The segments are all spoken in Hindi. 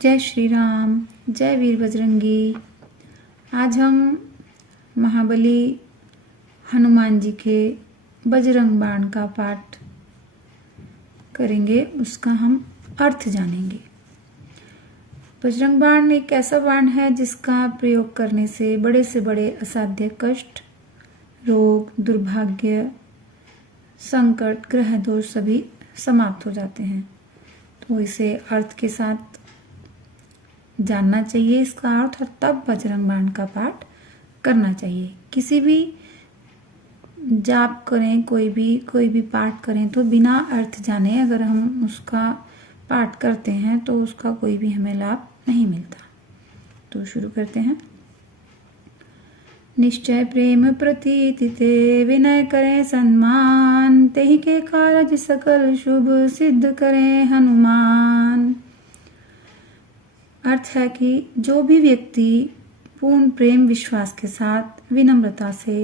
जय श्री राम, जय वीर बजरंगी। आज हम महाबली हनुमान जी के बजरंग बाण का पाठ करेंगे, उसका हम अर्थ जानेंगे। बजरंग बाण एक ऐसा बाण है जिसका प्रयोग करने से बड़े असाध्य कष्ट, रोग, दुर्भाग्य, संकट, ग्रह दोष सभी समाप्त हो जाते हैं। तो इसे अर्थ के साथ जानना चाहिए, इसका अर्थ, और तब बजरंग बाण का पाठ करना चाहिए। किसी भी जाप करें, कोई भी पाठ करें तो बिना अर्थ जाने अगर हम उसका पाठ करते हैं तो उसका कोई भी हमें लाभ नहीं मिलता। तो शुरू करते हैं। निश्चय प्रेम प्रीति ते विनय करें सम्मान, तेहि के कारज सकल शुभ सिद्ध करें हनुमान। अर्थ है कि जो भी व्यक्ति पूर्ण प्रेम विश्वास के साथ विनम्रता से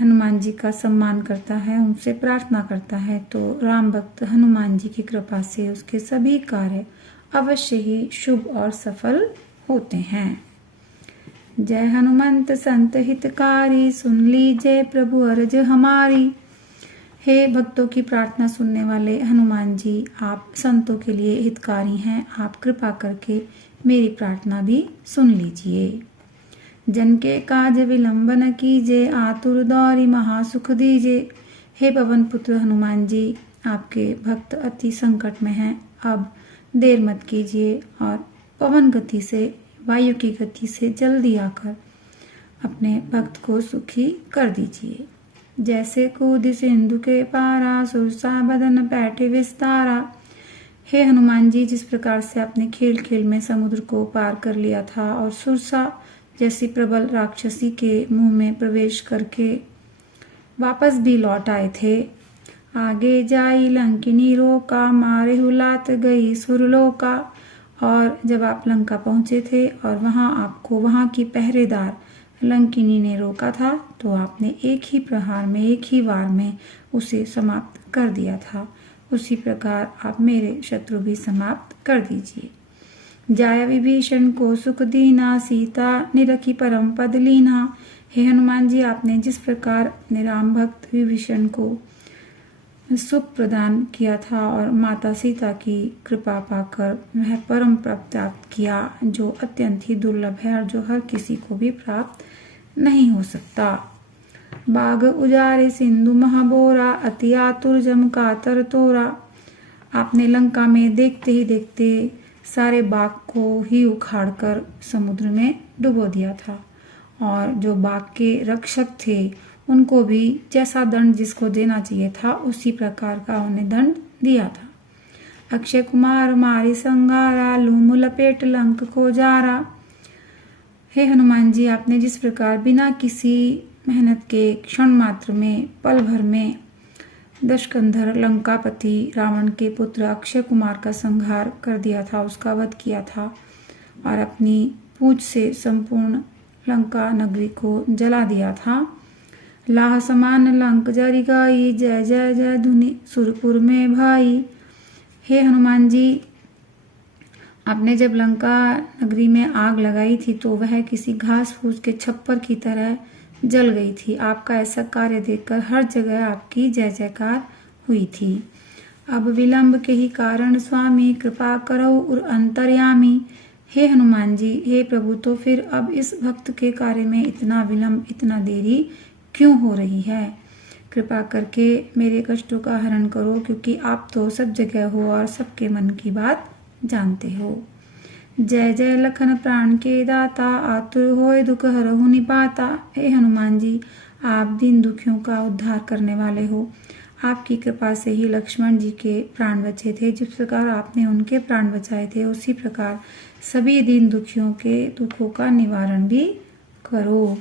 हनुमान जी का सम्मान करता है, उनसे प्रार्थना करता है, तो राम भक्त हनुमान जी की कृपा से उसके सभी कार्य अवश्य ही शुभ और सफल होते हैं। जय हनुमंत संत हितकारी, सुन लीजिए प्रभु अर्ज हमारी। हे भक्तों की प्रार्थना सुनने वाले हनुमान जी, आप संतों के लिए हितकारी हैं। आप कृपा करके मेरी प्रार्थना भी सुन लीजिए। जन के काज विलंब न कीजिए, आतुर दौरी महासुख दीजिए। हे पवन पुत्र हनुमान जी, आपके भक्त अति संकट में हैं। अब देर मत कीजिए और पवन गति से, वायु की गति से जल्दी आकर अपने भक्त को सुखी कर दीजिए। जैसे कूद सिंधु के पारा, सुरसा बदन बैठे विस्तारा। हे हनुमान जी, जिस प्रकार से आपने खेल खेल में समुद्र को पार कर लिया था और सुरसा जैसी प्रबल राक्षसी के मुंह में प्रवेश करके वापस भी लौट आए थे। आगे जाई लंकिनी रोका, मारे हुलात गई सुरलोका। और जब आप लंका पहुंचे थे और वहां की पहरेदार लंकिनी ने रोका था, तो आपने एक ही प्रहार में, एक ही वार में उसे समाप्त कर दिया था। उसी प्रकार आप मेरे शत्रु भी समाप्त कर दीजिए। जाया विभीषण को सुख दीना, सीता निरखी परम पद लीना। हे हनुमान जी, आपने जिस प्रकार अपने राम भक्त विभीषण को सुख प्रदान किया था और माता सीता की कृपा पाकर वह परम प्राप्त किया, जो अत्यंत ही दुर्लभ है और जो हर किसी को भी प्राप्त नहीं हो सकता। बाग उजारे सिंधु महाबोरा, अति आतुर जम कातर तोरा। आपने लंका में देखते ही देखते सारे बाग को ही उखाड़कर समुद्र में डुबो दिया था, और जो बाग के रक्षक थे उनको भी जैसा दंड जिसको देना चाहिए था उसी प्रकार का उन्हें दंड दिया था। अक्षय कुमार मारी संगारा, लूम लपेट लंक को जारा। हे हनुमान जी, आपने जिस प्रकार बिना किसी मेहनत के क्षण मात्र में, पल भर में दशकंधर लंकापति रावण के पुत्र अक्षय कुमार का संहार कर दिया था, उसका वध किया था और अपनी पूंछ से संपूर्ण लंका नगरी को जला दिया था। लाह समान लंक जरी गाई, जय जय जय धुनि सुरपुर में भाई। हे हनुमान जी, आपने जब लंका नगरी में आग लगाई थी तो वह किसी घास फूस के छप्पर की तरह जल गई थी। आपका ऐसा कार्य देखकर हर जगह आपकी जय जयकार हुई थी। अब विलंब के ही कारण स्वामी, कृपा करो और अंतर्यामी। हे हनुमान जी, हे प्रभु, तो फिर अब इस भक्त के कार्य में इतना विलंब, इतना देरी क्यों हो रही है? कृपा करके मेरे कष्टों का हरण करो, क्योंकि आप तो सब जगह हो और सबके मन की बात जानते हो। जय जय लखन प्राण के दाता, आतुर होए दुख हरहु निपाता। हे हनुमान जी, आप दीन दुखियों का उद्धार करने वाले हो। आपकी कृपा से ही लक्ष्मण जी के प्राण बचे थे। जिस प्रकार आपने उनके प्राण बचाए थे, उसी प्रकार सभी दीन दुखियों के दुखों का निवारण भी करो।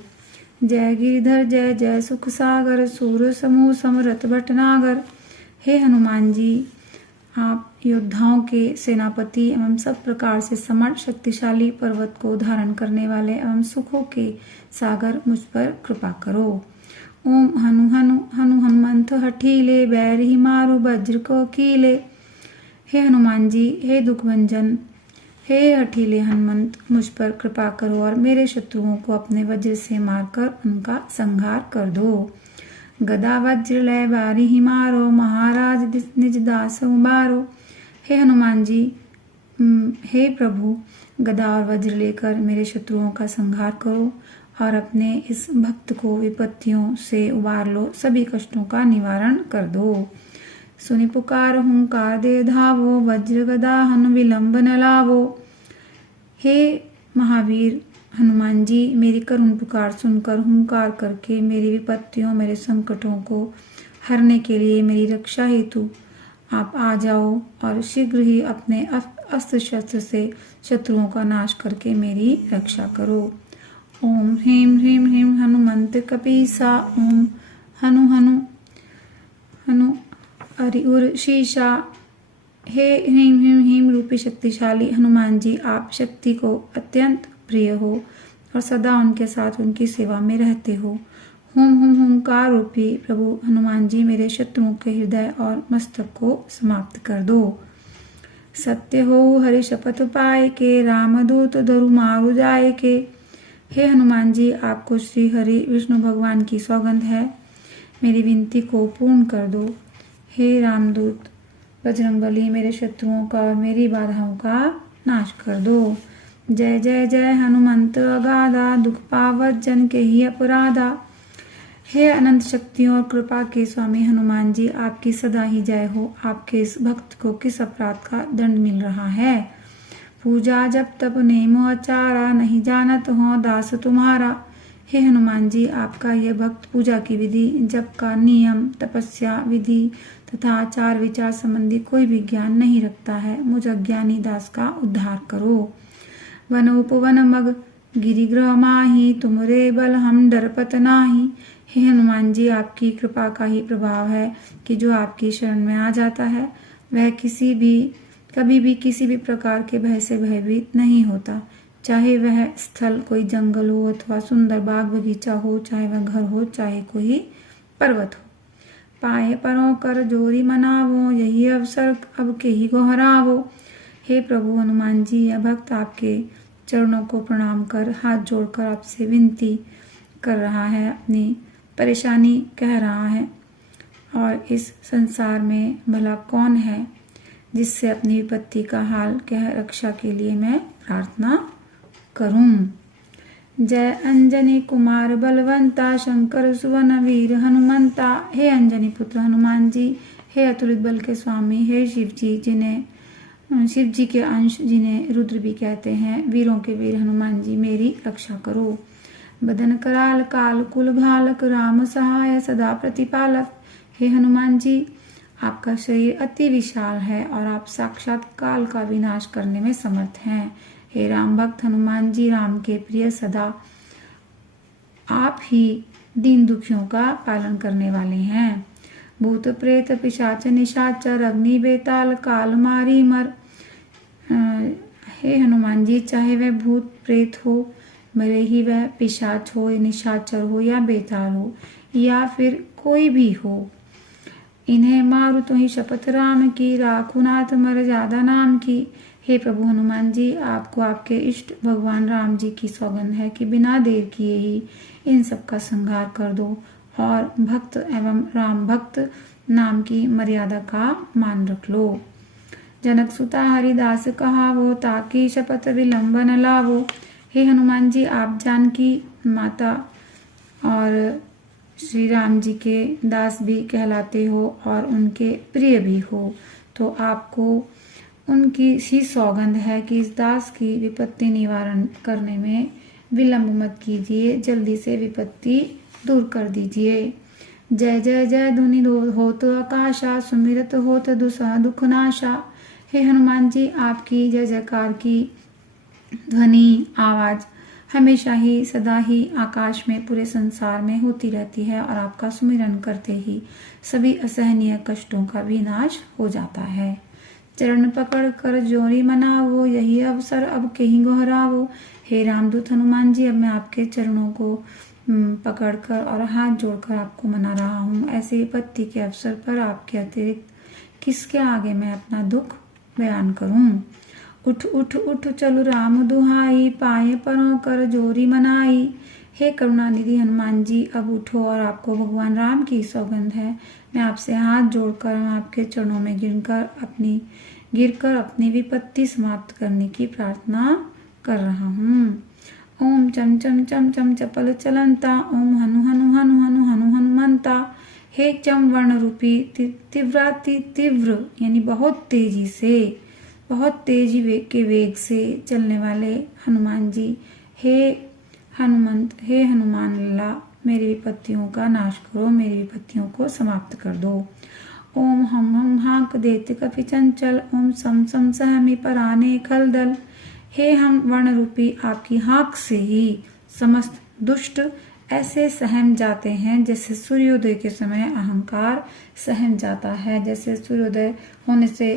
जय गिरिधर जय जय सुख सागर, सूर समूह समरथ भटनागर। हे हनुमान जी, आप योद्धाओं के सेनापति एवं सब प्रकार से समर्थ शक्तिशाली पर्वत को धारण करने वाले एवं सुखों के सागर, मुझ पर कृपा करो। ओम हनु हनु हनु हनुमंत हठीले, बैर ही मारु वज्र को कीले। हे हनुमान जी, हे दुखभंजन, हे हठीले हनुमंत, मुझ पर कृपा करो और मेरे शत्रुओं को अपने वज्र से मारकर उनका संहार कर दो। गदा वज्र लय बारी ही मारो, महाराज निज दास उबारो। हे हनुमान जी, हे प्रभु, गदा और वज्र लेकर मेरे शत्रुओं का संहार करो और अपने इस भक्त को विपत्तियों से उबार लो, सभी कष्टों का निवारण कर दो। सुनि पुकार हुंकार दे धावो, वज्र गदा हनु विलंब न लावो। हे महावीर हनुमान जी, मेरी करुण पुकार सुनकर हुंकार करके मेरी विपत्तियों, मेरे संकटों को हरने के लिए मेरी रक्षा हेतु आप आ जाओ और शीघ्र ही अपने अस्त्र शस्त्र से शत्रुओं का नाश करके मेरी रक्षा करो। ओम ह्रीं ह्रीं ह्रीं हनुमंत कपीसा, ओम हनु हनु हनु अरिउर शीशा। हे ह्रीं ह्रीं ह्रीं रूपी शक्तिशाली हनुमान जी, आप शक्ति को अत्यंत प्रिय हो और सदा उनके साथ उनकी सेवा में रहते हो। हुम हुम हुंकार रूपी प्रभु हनुमान जी, मेरे शत्रुओं के हृदय और मस्तक को समाप्त कर दो। सत्य हो हरि शपथ पाए के, रामदूत धरु मारु जाए के। हे हनुमान जी, आपको श्री हरि विष्णु भगवान की सौगंध है, मेरी विनती को पूर्ण कर दो। हे रामदूत बजरंगबली, मेरे शत्रुओं का और मेरी बाधाओं का नाश कर दो। जय जय जय हनुमंत अगाधा, दुख पावत जन के ही अपराधा। हे अनंत शक्तियों और कृपा के स्वामी हनुमान जी, आपकी सदा ही जय हो। आपके इस भक्त को किस अपराध का दंड मिल रहा है? पूजा जब तप नेमो आचारा, नहीं जानत हो दास तुम्हारा। हे हनुमान जी, आपका यह भक्त पूजा की विधि, जप का नियम, तपस्या विधि तथा आचार विचार संबंधी कोई भी ज्ञान नहीं रखता है। मुझ अज्ञानी दास का उद्धार करो। वन उपवन मग गिरिग्रह माही, तुमरे बल हम डरपत नाही। हे हनुमान जी, आपकी कृपा का ही प्रभाव है कि जो आपकी शरण में आ जाता है वह कभी भी किसी भी प्रकार के भय से भयभीत नहीं होता। चाहे वह स्थल कोई जंगल हो अथवा सुंदर बाग बगीचा हो, चाहे वह घर हो, चाहे कोई पर्वत हो। पाए परों कर जोरी मनावो, यही अवसर अब के ही गोहरावो। हे प्रभु हनुमान जी, यह भक्त आपके चरणों को प्रणाम कर हाथ जोड़कर आपसे विनती कर रहा है, अपनी परेशानी कह रहा है। और इस संसार में भला कौन है जिससे अपनी विपत्ति का हाल कह रक्षा के लिए मैं प्रार्थना करूं। जय अंजनी कुमार बलवंता, शंकर सुवन वीर हनुमंता। हे अंजनी पुत्र हनुमान जी, हे अतुलित बल के स्वामी, हे शिव जी के अंश जिन्हें रुद्र भी कहते हैं, वीरों के वीर हनुमान जी, मेरी रक्षा करो। बदन कराल काल कुल घालक, राम सहाय सदा प्रतिपालक। हे हनुमान जी, आपका शरीर अति विशाल है और आप साक्षात काल का विनाश करने में समर्थ हैं। हे राम भक्त हनुमान जी, राम के प्रिय, सदा आप ही दीन दुखियों का पालन करने वाले हैं। भूत प्रेत पिशाच निशाचर, अग्नि बेताल काल मारी मर। हे हनुमान जी, चाहे वह भूत प्रेत हो, भले ही वह पिशाच हो, निशाचर हो या बेताल हो या फिर कोई भी हो, इन्हें मारू तो ही शपथ राम की, राखू नाथ मर्यादा नाम की। हे प्रभु हनुमान जी, आपको आपके इष्ट भगवान राम जी की सौगंध है कि बिना देर किए ही इन सब का संहार कर दो और भक्त एवं राम भक्त नाम की मर्यादा का मान रख लो। जनक सुता हरिदास कहावो, ताकि शपथ विलंब न लावो। हे हनुमान जी, आप जानकी माता और श्री राम जी के दास भी कहलाते हो और उनके प्रिय भी हो, तो आपको उनकी सी सौगंध है कि इस दास की विपत्ति निवारण करने में विलंब मत कीजिए, जल्दी से विपत्ति दूर कर दीजिए। जय जय जय धुनि होत आकाशा, सुमिरत होत दुसह दुख नाशा। हे हनुमान जी, आपकी जय जयकार की ध्वनि आवाज हमेशा ही सदा ही आकाश में पूरे संसार में होती रहती है और आपका सुमिरन करते ही सभी असहनीय कष्टों का भी नाश हो जाता है। चरण पकड़ कर जोरी मनावो, यही अवसर अब कहीं गोहरावो। हे रामदूत हनुमान जी, अब मैं आपके चरणों को पकड़कर और हाथ जोड़कर आपको मना रहा हूँ। ऐसे विपत्ति के अवसर पर आपके अतिरिक्त किसके आगे मैं अपना दुख बयान करूं। उठ उठ उठ चलो राम दुहाई, पाए परों कर जोरी मनाई। हे करुणानिधि हनुमान जी, अब उठो और आपको भगवान राम की सौगंध है। मैं आपसे हाथ जोड़कर आपके चरणों में गिरकर अपनी विपत्ति समाप्त करने की प्रार्थना कर रहा हूँ। ओम चम चम चम चम चपल चलंता, ओम हनु हनु हनु हनु हनु हनुमंता। हे चम वर्ण रूपी तीव्राति तीव्र यानी बहुत तेजी से, बहुत तेजी के वेग से चलने वाले हनुमान जी, हे हनुमंत, हे हनुमान लल्ला, मेरी विपत्तियों का नाश करो, मेरी विपत्तियों को समाप्त कर दो। ओम हम हाक देते कपि चंचल, ओम सम सम सहमी पराने खलदल। हे हम वर्ण रूपी आपकी हाक से ही समस्त दुष्ट ऐसे सहम जाते हैं जैसे सूर्योदय के समय अहंकार सहम जाता है, जैसे सूर्योदय होने से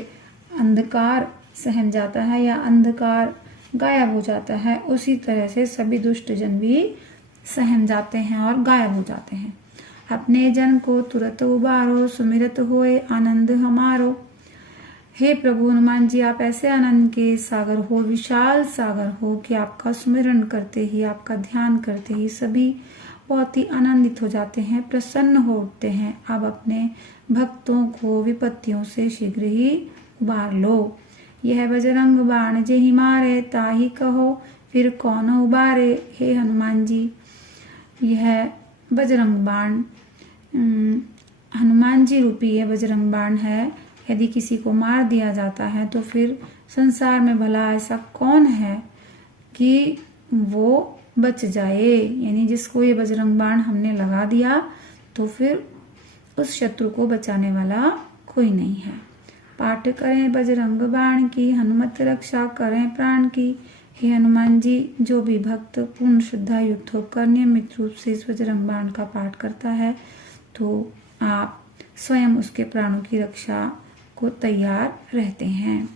अंधकार सहम जाता है या अंधकार गायब हो जाता है, उसी तरह से सभी दुष्ट जन भी सहम जाते हैं और गायब हो जाते हैं। अपने जन को तुरंत उबारो, सुमिरत होए आनंद हमारो। हे प्रभु हनुमान जी, आप ऐसे आनंद के सागर हो, विशाल सागर हो कि आपका सुमिरन करते ही, आपका ध्यान करते ही सभी बहुत ही आनंदित हो जाते हैं, प्रसन्न हो उठते हैं। अब अपने भक्तों को विपत्तियों से शीघ्र ही उबार लो। यह बजरंग बाण जेहि मारे, ताहि कहो फिर कौन उबारे। हे हनुमान जी, यह बजरंग बाण हनुमान जी रूपी यह बजरंग बाण है। यदि किसी को मार दिया जाता है तो फिर संसार में भला ऐसा कौन है कि वो बच जाए। यानी जिसको ये बजरंग बाण हमने लगा दिया तो फिर उस शत्रु को बचाने वाला कोई नहीं है। पाठ करें बजरंग बाण की, हनुमत रक्षा करें प्राण की। हे हनुमान जी, जो भी भक्त पूर्ण श्रद्धा युक्त होकर नियमित रूप से इस बजरंग बाण का पाठ करता है तो आप स्वयं उसके प्राणों की रक्षा को तैयार रहते हैं।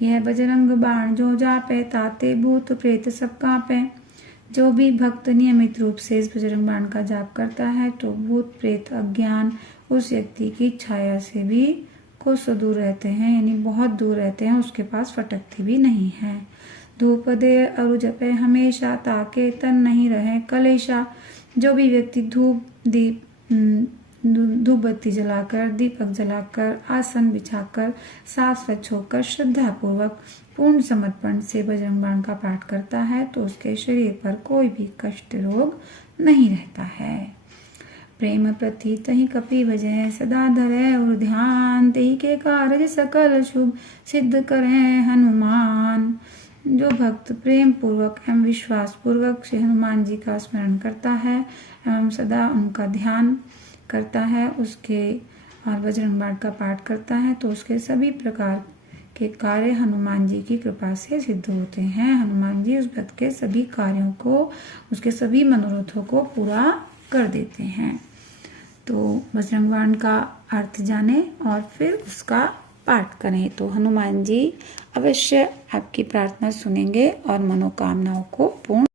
यह बजरंग बाण जो जापे, ताते भूत प्रेत सब कांपे। जो भी भक्त नियमित रूप से इस बजरंग बाण का जाप करता है तो भूत प्रेत अज्ञान उस व्यक्ति की छाया से भी कोसों दूर रहते हैं, यानी बहुत दूर रहते हैं, उसके पास फटकती भी नहीं है। धूप दे अरु जपे हमेशा, ताके तन नहीं रहे कलेशा। जो भी व्यक्ति धूप बत्ती जलाकर, दीपक जलाकर, आसन बिछाकर, साफ स्वच्छ होकर श्रद्धा पूर्वक पूर्ण समर्पण से बजरंग बाण का पाठ करता है तो उसके शरीर पर कोई भी कष्ट रोग नहीं रहता है। प्रेम प्रति तहि कपि भजै, सदा धरै और ध्यान, तहि के कारज सकल शुभ सिद्ध करें हनुमान। जो भक्त प्रेम पूर्वक एवं विश्वास पूर्वक श्री हनुमान जी का स्मरण करता है एवं सदा उनका ध्यान करता है उसके और बजरंग बाण का पाठ करता है तो उसके सभी प्रकार के कार्य हनुमान जी की कृपा से सिद्ध होते हैं। हनुमान जी उस भक्त के सभी कार्यों को, उसके सभी मनोरथों को पूरा कर देते हैं। तो बजरंग बाण का अर्थ जाने और फिर उसका पाठ करें तो हनुमान जी अवश्य आपकी प्रार्थना सुनेंगे और मनोकामनाओं को पूर्ण